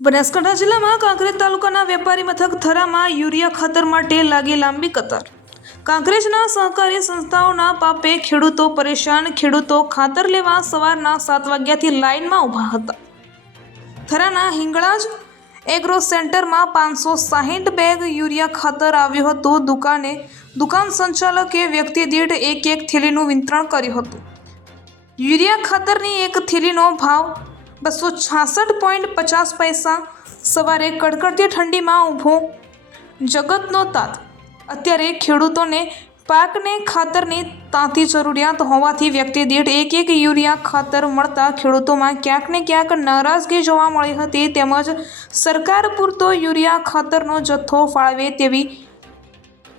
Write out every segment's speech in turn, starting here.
બનાસકાંઠા જિલ્લામાં કાંકરેજ તાલુકાના વેપારી મથક થરામાં યુરિયા ખાતર માટે લાગી લાંબી કતાર। કાંકરેજના સહકારી સંસ્થાઓના પાપે ખેડૂતો પરેશાન। ખેડૂતો ખાતર લેવા સવારના 7 વાગ્યાથી લાઇનમાં ઊભા હતા। થરાના હિંગળાજ એગ્રો સેન્ટરમાં 560 બેગ યુરિયા ખાતર આવ્યું હતું। દુકાન સંચાલકે વ્યક્તિ દીઠ એક થેલીનું વિતરણ કર્યું હતું। યુરિયા ખાતરની એક થેલીનો ભાવ 266.50 પૈસા। સવારે કડકડતી ઠંડીમાં ઊભો જગતનો તાત। અત્યારે ખેડૂતોને પાકને ખાતરની તાતી જરૂરિયાત હોવાથી વ્યક્તિ દીઠ એક યુરિયા ખાતર મળતા ખેડૂતોમાં ક્યાંક ને ક્યાંક નારાજગી જોવા મળી હતી। તેમજ સરકાર પૂરતો યુરિયા ખાતરનો જથ્થો ફાળવે તેવી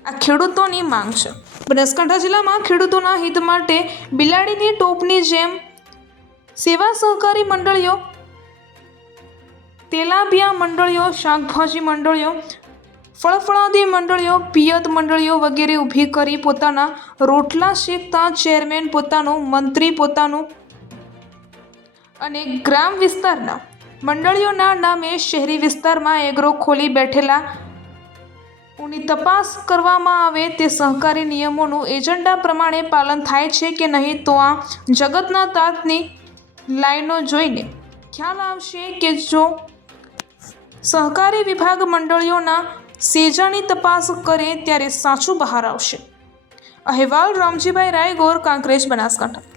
આ ખેડૂતોની માંગ છે। બનાસકાંઠા જિલ્લામાં ખેડૂતોના હિત માટે બિલાડીની ટોપની જેમ સેવા સહકારી મંડળીઓ, તેલાબિયા મંડળીઓ, શાકભાજી મંડળીઓ, ફળફળાદી મંડળીઓ, પિયત મંડળીઓ વગેરે ઊભી કરી પોતાના રોટલા શેકતા ચેરમેન પોતાનું, મંત્રી પોતાનું અને ગ્રામ વિસ્તારના મંડળીઓના નામે શહેરી વિસ્તારમાં એગ્રો ખોલી બેઠેલા ની તપાસ કરવામાં આવે તે સહકારી નિયમોનું એજન્ડા પ્રમાણે પાલન થાય છે કે નહીં, તો આ જગતના તાતની લાઈનો જોઈને ખ્યાલ આવશે કે જો સહકારી વિભાગ મંડળીઓના સેજાની તપાસ કરે ત્યારે સાચું બહાર આવશે। અહેવાલ રામજીભાઈ રાયગોર, કાંકરેજ, બનાસકાંઠા।